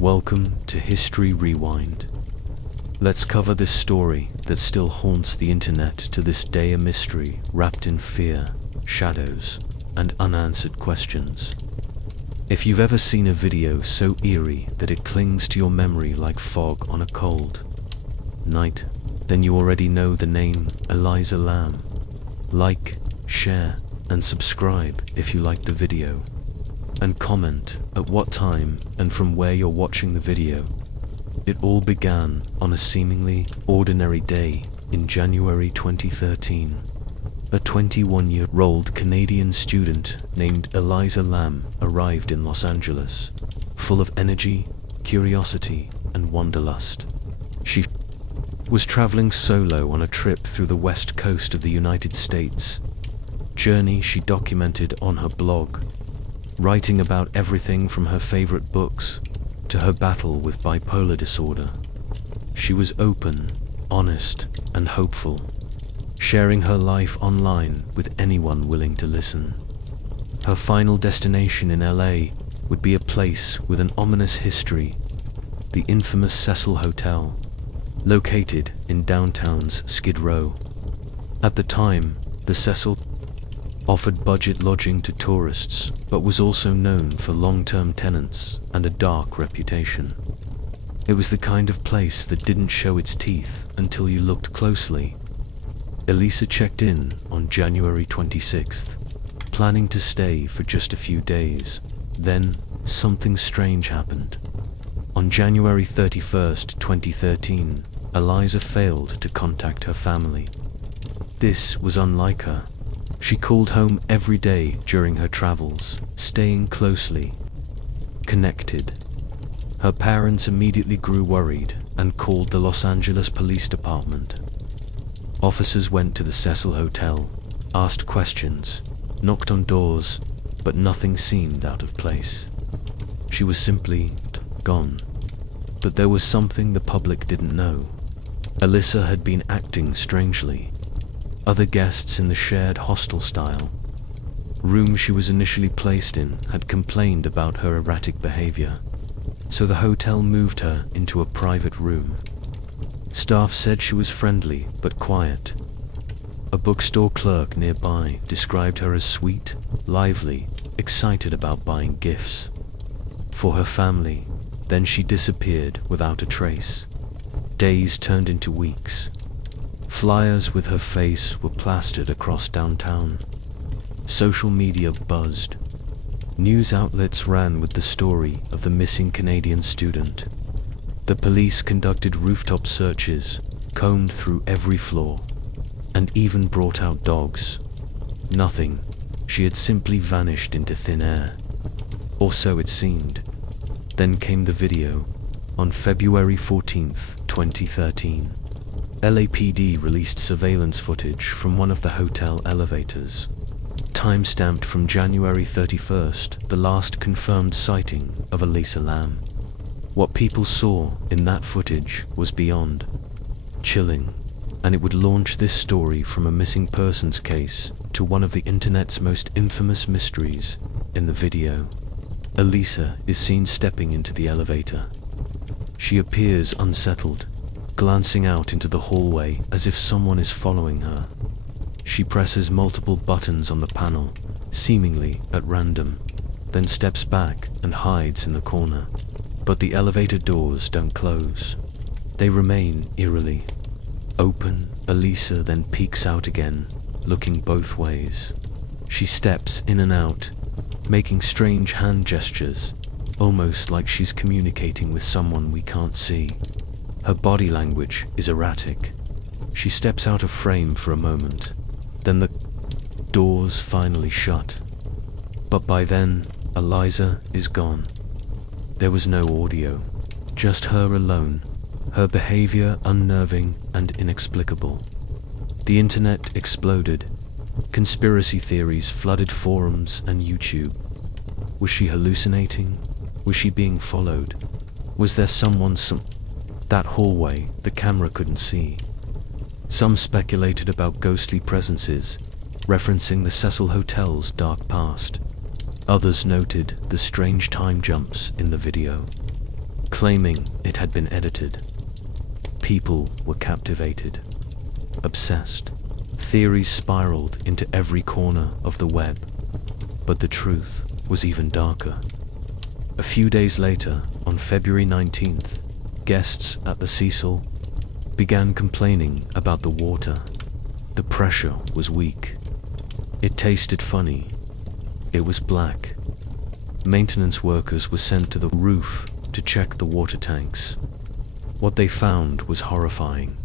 Welcome to History Rewind. Let's cover this story that still haunts the internet to this day, a mystery wrapped in fear, shadows, and unanswered questions. If you've ever seen a video so eerie that it clings to your memory like fog on a cold night, then you already know the name Elisa Lam. Like, share, and subscribe if you like the video. And comment at what time and from where you're watching the video. It all began on a seemingly ordinary day in January 2013. A 21-year-old Canadian student named Elisa Lam arrived in Los Angeles, full of energy, curiosity, and wanderlust. She was traveling solo on a trip through the west coast of the United States, journey she documented on her blog, writing about everything from her favorite books to her battle with bipolar disorder. She was open, honest, and hopeful, sharing her life online with anyone willing to listen. Her final destination in LA would be a place with an ominous history, the infamous Cecil Hotel, located in downtown's Skid Row. At the time, the Cecil offered budget lodging to tourists, but was also known for long-term tenants and a dark reputation. It was the kind of place that didn't show its teeth until you looked closely. Elisa checked in on January 26th, planning to stay for just a few days. Then, something strange happened. On January 31st, 2013, Elisa failed to contact her family. This was unlike her. She called home every day during her travels, staying closely connected. Her parents immediately grew worried and called the Los Angeles Police Department. Officers went to the Cecil Hotel, asked questions, knocked on doors, but nothing seemed out of place. She was simply gone. But there was something the public didn't know. Elisa had been acting strangely. Other guests in the shared hostel-style room she was initially placed in had complained about her erratic behavior, so the hotel moved her into a private room. Staff said she was friendly but quiet. A bookstore clerk nearby described her as sweet, lively, excited about buying gifts for her family. Then she disappeared without a trace. Days turned into weeks. Flyers with her face were plastered across downtown. Social media buzzed. News outlets ran with the story of the missing Canadian student. The police conducted rooftop searches, combed through every floor, and even brought out dogs. Nothing. She had simply vanished into thin air. Or so it seemed. Then came the video. On February 14th, 2013. LAPD released surveillance footage from one of the hotel elevators. Time-stamped from January 31st, the last confirmed sighting of Elisa Lam. What people saw in that footage was beyond chilling, and it would launch this story from a missing persons case to one of the internet's most infamous mysteries. In the video, Elisa is seen stepping into the elevator. She appears unsettled, glancing out into the hallway as if someone is following her. She presses multiple buttons on the panel, seemingly at random, then steps back and hides in the corner. But the elevator doors don't close. They remain eerily open. Elisa then peeks out again, looking both ways. She steps in and out, making strange hand gestures, almost like she's communicating with someone we can't see. Her body language is erratic. She steps out of frame for a moment, then the doors finally shut. But by then, Elisa is gone. There was no audio, just her alone, her behavior unnerving and inexplicable. The internet exploded. Conspiracy theories flooded forums and YouTube. Was she hallucinating? Was she being followed? Was there someone that hallway the camera couldn't see? Some speculated about ghostly presences, referencing the Cecil Hotel's dark past. Others noted the strange time jumps in the video. claiming it had been edited. People were captivated, obsessed. Theories spiraled into every corner of the web, but the truth was even darker. A few days later, on February 19th, guests at the Cecil began complaining about the water. The pressure was weak. It tasted funny. It was black. Maintenance workers were sent to the roof to check the water tanks. What they found was horrifying.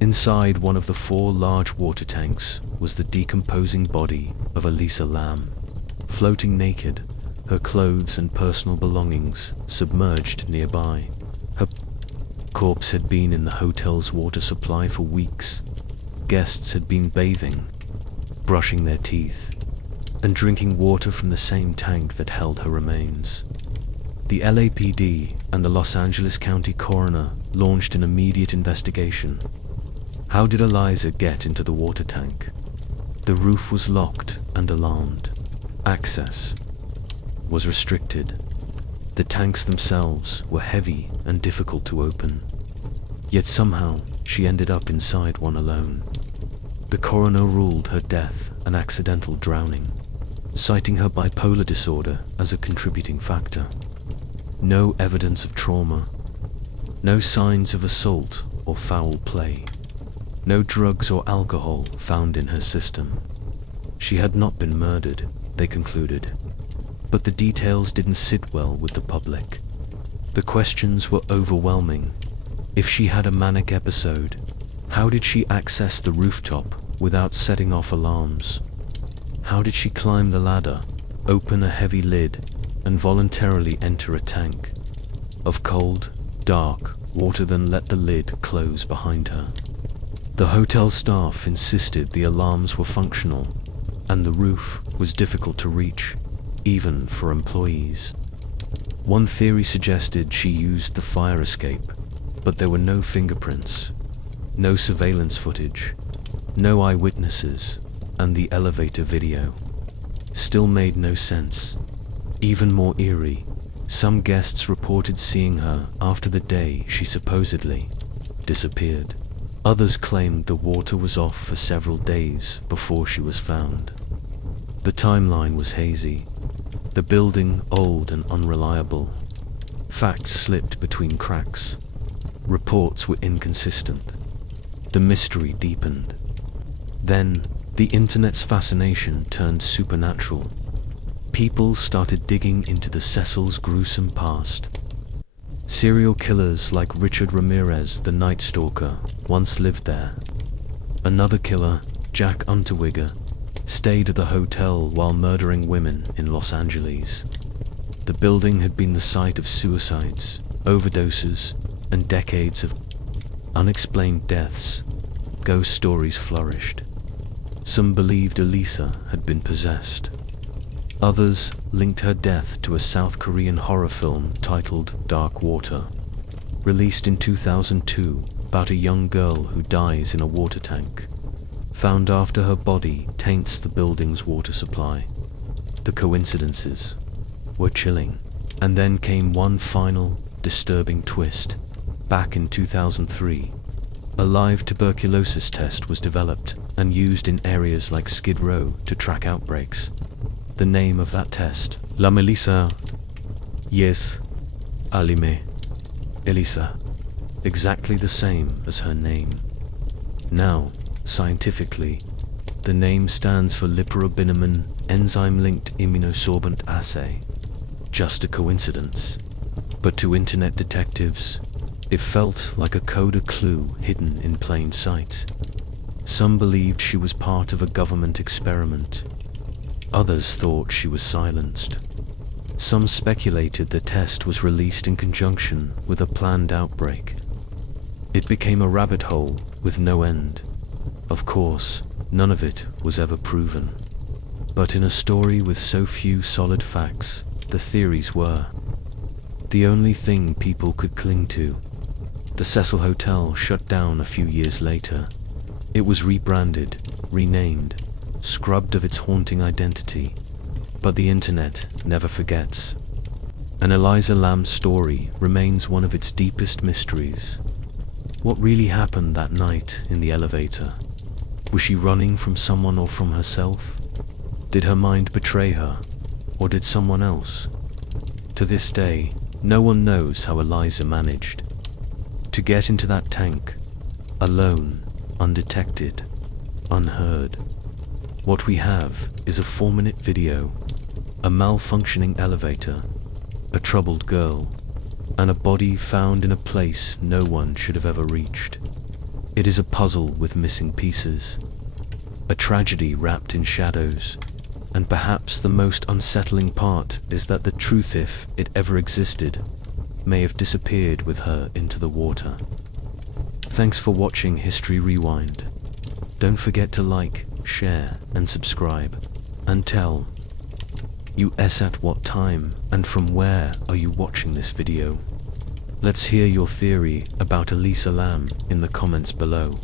Inside one of the 4 large water tanks was the decomposing body of Elisa Lam, floating naked, her clothes and personal belongings submerged nearby. Her corpse had been in the hotel's water supply for weeks. Guests had been bathing, brushing their teeth, and drinking water from the same tank that held her remains. The LAPD and the Los Angeles County coroner launched an immediate investigation. How did Eliza get into the water tank? The roof was locked and alarmed. Access was restricted. The tanks themselves were heavy and difficult to open. Yet somehow she ended up inside one alone. The coroner ruled her death an accidental drowning, citing her bipolar disorder as a contributing factor. No evidence of trauma, no signs of assault or foul play, no drugs or alcohol found in her system. She had not been murdered, they concluded, but the details didn't sit well with the public. The questions were overwhelming. If she had a manic episode, how did she access the rooftop without setting off alarms? How did she climb the ladder, open a heavy lid, and voluntarily enter a tank of cold, dark water, then let the lid close behind her? The hotel staff insisted the alarms were functional, and the roof was difficult to reach, even for employees. One theory suggested she used the fire escape, but there were no fingerprints, no surveillance footage, no eyewitnesses, and the elevator video still made no sense. Even more eerie, some guests reported seeing her after the day she supposedly disappeared. Others claimed the water was off for several days before she was found. The timeline was hazy, the building old and unreliable. Facts slipped between cracks. Reports were inconsistent. The mystery deepened. Then, the internet's fascination turned supernatural. People started digging into the Cecil's gruesome past. Serial killers like Richard Ramirez, the Night Stalker, once lived there. Another killer, Jack Unterweger, stayed at the hotel while murdering women in Los Angeles. The building had been the site of suicides, overdoses, and decades of unexplained deaths. Ghost stories flourished. Some believed Elisa had been possessed. Others linked her death to a South Korean horror film titled Dark Water, released in 2002, about a young girl who dies in a water tank, found after her body taints the building's water supply. The coincidences were chilling. And then came one final, disturbing twist. Back in 2003, a live tuberculosis test was developed and used in areas like Skid Row to track outbreaks. The name of that test, La Melissa. Yes, Alime. Elisa. Exactly the same as her name. Now, scientifically, the name stands for liporabinamin enzyme-linked immunosorbent assay. Just a coincidence. But to internet detectives, it felt like a coda clue hidden in plain sight. Some believed she was part of a government experiment. Others thought she was silenced. Some speculated the test was released in conjunction with a planned outbreak. It became a rabbit hole with no end. Of course, none of it was ever proven. But in a story with so few solid facts, the theories were the only thing people could cling to. The Cecil Hotel shut down a few years later. It was rebranded, renamed, scrubbed of its haunting identity. But the internet never forgets. And Elisa Lam's story remains one of its deepest mysteries. What really happened that night in the elevator? Was she running from someone or from herself? Did her mind betray her, or did someone else? To this day, no one knows how Elisa managed to get into that tank, alone, undetected, unheard. What we have is a 4-minute video, a malfunctioning elevator, a troubled girl, and a body found in a place no one should have ever reached. It is a puzzle with missing pieces, a tragedy wrapped in shadows, and perhaps the most unsettling part is that the truth, if it ever existed, may have disappeared with her into the water. Thanks for watching History Rewind. Don't forget to like, share, and subscribe, and tell us at what time and from where are you watching this video. Let's hear your theory about Elisa Lam in the comments below.